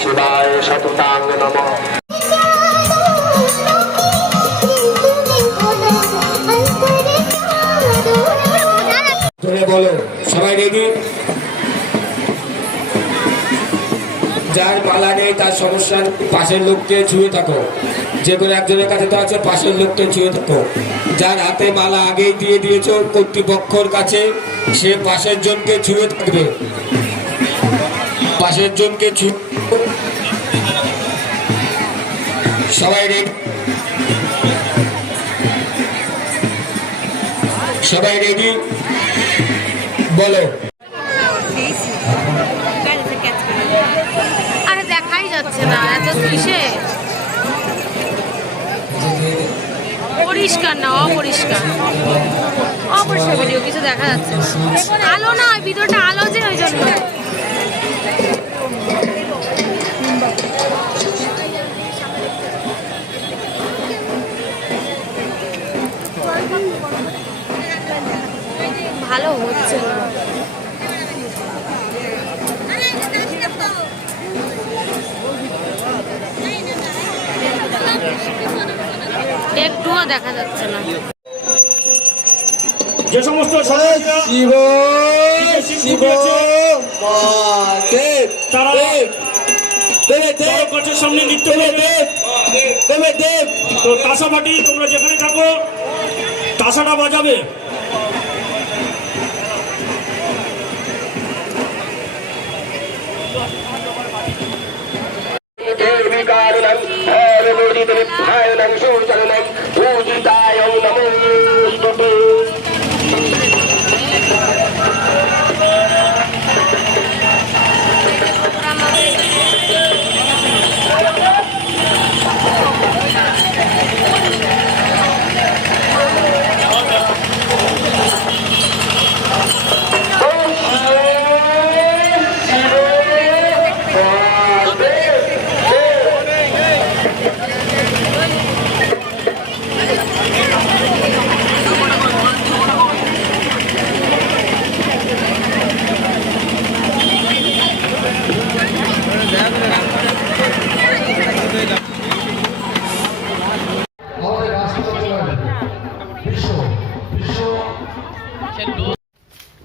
শিবায় নমঃ। যার মালা নেই তার সমস্যার পাশের লোককে ছুঁয়ে থাকো। যে কোনো একজনের কাছে তো আছে, পাশের লোককে ছুঁয়ে থাকো। যার হাতে মালা আগেই দিয়ে দিয়েছ কর্তৃপক্ষর কাছে, সে পাশের জনকে ছুঁয়ে থাকবে। পাশের জনকে ছুঁয়ে সবাই সবাই রেডি? বলো। আরে দেখাই যাচ্ছে না, এত কিসে? পরিষ্কার না, অপরিষ্কার। অপরিষ্কার ভিডিও কিছু দেখা যাচ্ছে আলো না ভিতরটা আলো যে, ওই জন্য ভালো হচ্ছে না। একটুও দেখা যাচ্ছে না। যে সমস্ত শিব শিব তারা সামনে নৃত্য করবে। দেবে দেব তো তাসা তোমরা যেখানে থাকো তাসাটা বাজাবে। দেবী কারণং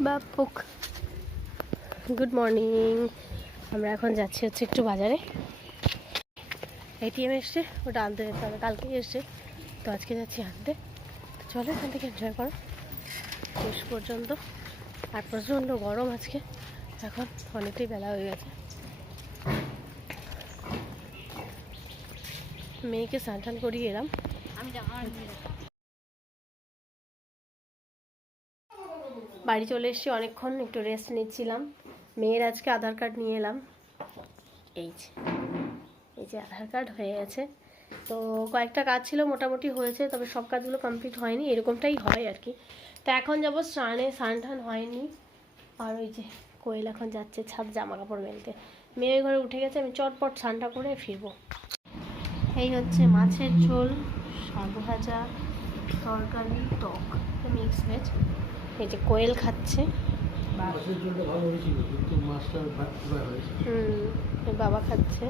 বাপুক গুড মর্নিং আমরা এখন যাচ্ছি হচ্ছে একটু বাজারে। এটিএম এসছে, ওটা আনতে যেতে হবে, কালকেই এসছে। তো আজকে যাচ্ছি আনতে। তো চলো এখান থেকে এনজয় করো। শেষ পর্যন্ত। আর প্রচণ্ড গরম আজকে। এখন অনেকটাই বেলা হয়ে গেছে। মেয়েকে স্নান টান করিয়ে এলাম। বাড়ি চলে এসেছি, অনেকক্ষণ একটু রেস্ট নিচ্ছিলাম। মেয়ের আজকে আধার কার্ড নিয়ে এলাম। এই যে এই যে আধার কার্ড হয়ে গেছে। তো কয়েকটা কাজ ছিল, মোটামুটি হয়েছে, তবে সব কাজগুলো কমপ্লিট হয়নি, এরকমটাই হয় আর কি। তো এখন যাব স্নানে, স্নান টান হয়নি। আর ওই যে কোয়েল এখন যাচ্ছে ছাদ জামা কাপড় মেলতে। মেয়ে ঘরে উঠে গেছে, আমি চটপট স্নানটা করে ফিরবো। এই হচ্ছে মাছের ঝোল, শাক ভাজা, তরকারি, টক মিক্স ভেজ এই যে কোয়েল খাচ্ছে। হুম এই বাবা খাচ্ছে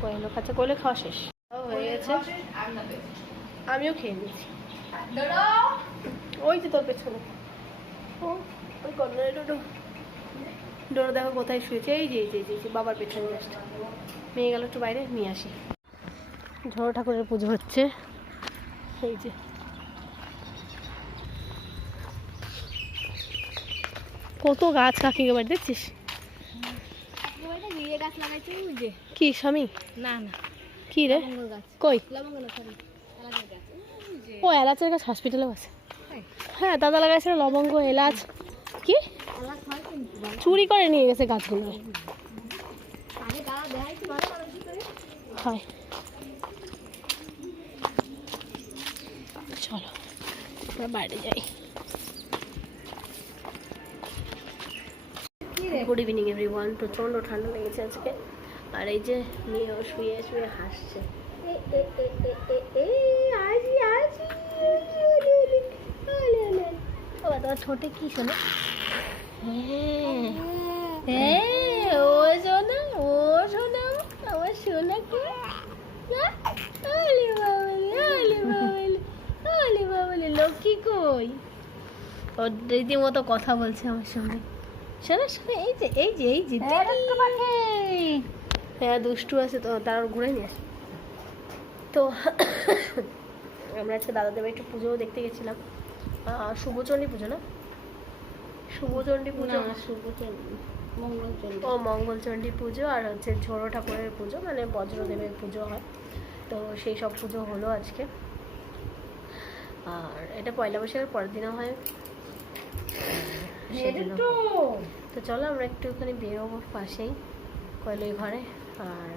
কোয়েলও খাচ্ছে কোয়েলে খাওয়া শেষ। ও হয়ে গেছে? আমিও খেয়ে নিয়েছি। ওই যে তোর পেছনে। ও ওই কর্নারে ডোডো। ডোডো দেখো কোথায় শুয়েছে। এই যে এই যে এই যে, এই যে বাবার পেছনে জাস্ট মেয়ে গেল একটু বাইরে নিয়ে আসি। ঝড় ঠাকুরের পুজো হচ্ছে। এই যে কত গাছ কাকি বাড়ি দেখছিস? কি স্বামী? না না। কি রে? গাছ। কই? ও এলাচের গাছ হসপিটালেও আছে। হ্যাঁ। দাদা লাগাইছিল লবঙ্গ এলাচ। কি? হয়। চুরি করে নিয়ে গেছে গাছগুলো। হয়। চলো আমরা বাইরে যাই। Good evening everyone. প্রচণ্ড ঠান্ডা লেগেছে আজকে। আর এই যে মেয়েও শুয়ে শুয়ে হাসছে। তোমার ছোটে কি শোনো? হ্যাঁ।, হ্যাঁ। ও শোনা ও শোনা আমার শোনা কি? লক্ষ্মী কই? ওর রীতিমতো কথা বলছে আমার সঙ্গে। শোনো শোনো এই যে এই যে এই যে হ্যাঁ দুষ্টু আছে তো তার ঘুরে নিয়ে তো আমরা আজকে দাদা দেবে একটু পুজো দেখতে গেছিলাম। শুভচণ্ডী পুজো না? শুভচণ্ডী পুজো? ও মঙ্গলচণ্ডী পুজো আর হচ্ছে ঝোড়ো ঠাকুরের পুজো মানে বজ্রদেবের পুজো হয়। তো সেই সব পুজো হলো আজকে। আর এটা পয়লা বৈশাখের পরের দিনও হয়। তো চলো আমরা একটুখানি বেরোবো পাশেই কয়লাই ঘরে আর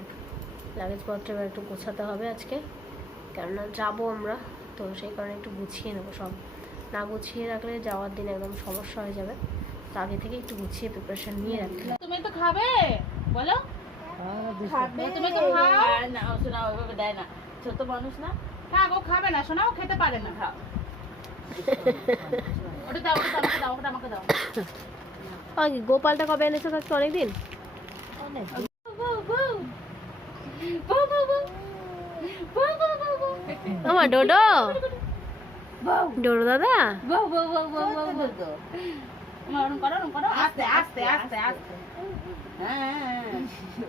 লাগেজপত্র এবার একটু গোছাতে হবে আজকে। কেননা যাব আমরা তো সেই কারণে একটু গুছিয়ে নেব সব। না গুছিয়ে রাখলে যাওয়ার দিন একদম সমস্যা হয়ে যাবে। তো আগে থেকে একটু গুছিয়ে প্রিপারেশন নিয়ে রাখতে হবে। তুমি তো খাবে? বলো। তুমি তো খাও। না দেয় না। ছোট মানুষ না। থাক ও খাবে না শোনা ও খেতে পারে না। খাও। গোপালটা কবে এনেছো থাকতো অনেকদিন?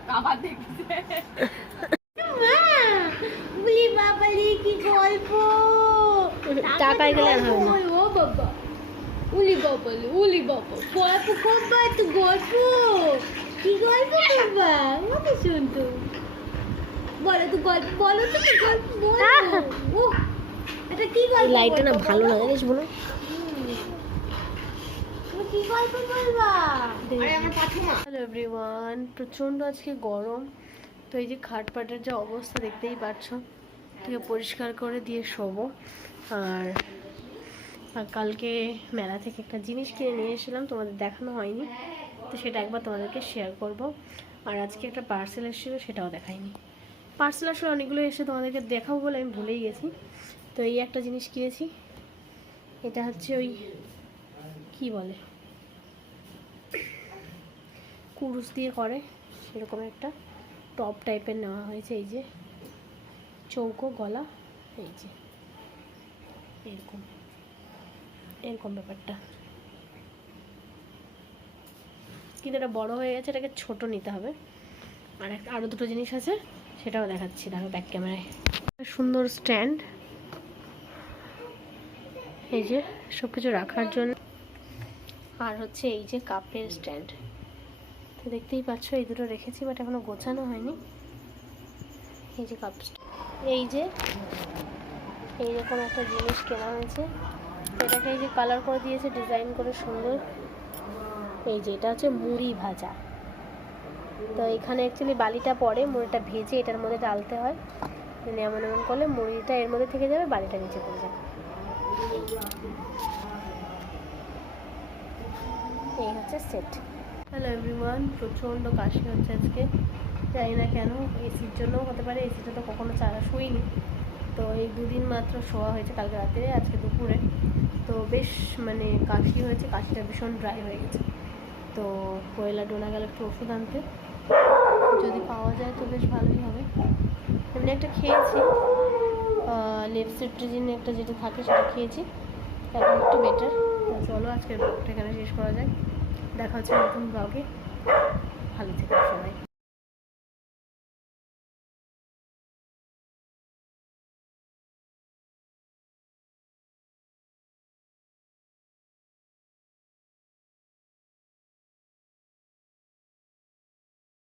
আমার দেখছে উলি কি গল্প? টাকায় গেলে আর হবে না। ও বাবা। উলি বাবালি উলি বাবা। গল্প করবা তো গল্প? কি গল্প করবা? আমি শুনতো। বলো তো গল্প বলো তো কি গল্প বলো? ও এটা কি গল্প লাইটটা না ভালো না জানিস বলো? তুমি কি গল্প বলবা? হ্যালো এভরিওয়ান প্রচণ্ড আজকে গরম। তো এই যে খাট পাটের যে অবস্থা দেখতেই পাচ্ছ থেকে পরিষ্কার করে দিয়ে শোবো। আর কালকে মেলা থেকে একটা জিনিস কিনে নিয়ে এসেছিলাম, তোমাদের দেখানো হয়নি। তো সেটা একবার তোমাদেরকে শেয়ার করব। আর আজকে একটা পার্সেল এসেছিল, সেটাও দেখাইনি। পার্সেল আসলে অনেকগুলো এসে তোমাদেরকে দেখাবো বলে আমি ভুলেই গেছি। তো এই একটা জিনিস কিনেছি। এটা হচ্ছে ওই, কি বলে? কুরুস দিয়ে করে, সেরকম একটা টপ টাইপের নেওয়া হয়েছে, এই যে। চৌকো গলা, এই যে। এরকম। এরকম ব্যাপারটা। কিন্তু এটা বড় হয়ে গেছে, এটাকে ছোট নিতে হবে। আর একটা আরও দুটো জিনিস আছে, সেটাও দেখাচ্ছি, দেখো ব্যাক ক্যামেরায় সুন্দর স্ট্যান্ড এই যে সব কিছু রাখার জন্য। আর হচ্ছে এই যে কাপের স্ট্যান্ড তো দেখতেই পাচ্ছ, এই দুটো রেখেছি বাট এখনও গোছানো হয়নি। এই যে কাপ এই যে এইরকম একটা জিনিস কেনা হয়েছে। এটাকে এই যে কালার করে দিয়েছে ডিজাইন করে সুন্দর। এই যে এটা হচ্ছে মুড়ি ভাজা। তো এখানে অ্যাকচুয়ালি বালিটা পড়ে, মুড়িটা ভেজে এটার মধ্যে ডালতে হয়। মানে এমন এমন করলে মুড়িটা এর মধ্যে থেকে যাবে, বালিটা নিচে পড়ে যাবে। এই হচ্ছে সেট হ্যালো এভরিওয়ান প্রচণ্ড কাশি হচ্ছে আজকে। জানি না কেন এসির জন্যও হতে পারে এসিটা তো কখনো চালা শুইনি। তো এই দুদিন মাত্র শোয়া হয়েছে কালকে রাতে, আজকে দুপুরে। তো বেশ মানে কাশি হয়েছে, কাশিটা ভীষণ ড্রাই হয়ে গেছে। তো কয়লা ডোনা গেল একটু ওষুধ আনতে। যদি পাওয়া যায় তো বেশ ভালোই হবে। এমনি একটা খেয়েছি। লেপসিট্রিজিন একটা যেটা থাকে সেটা খেয়েছি। এখন একটু বেটার চলো ব্লগটা এখানে শেষ করা যায় দেখা হচ্ছে নতুন ব্লগে ভালো থেকে সবাই।